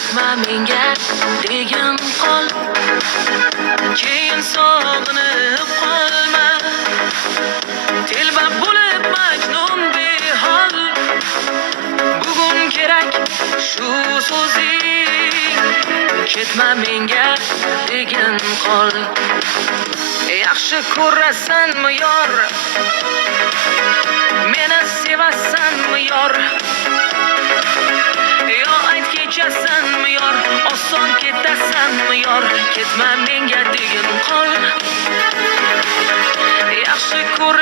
ketma menga degin qol, keyin sog'inib qolma. Telba bo'lib majnun behol, bugun kerak shu so'zing. Ketma menga degin qol. Yaxshi ko'rasanmi yor, meni sevasanmi yor? Yo ayt kechasanmi yor, oson ketasanmi yor? Ketma menga degin qol. Yaxshi ko'rasanmi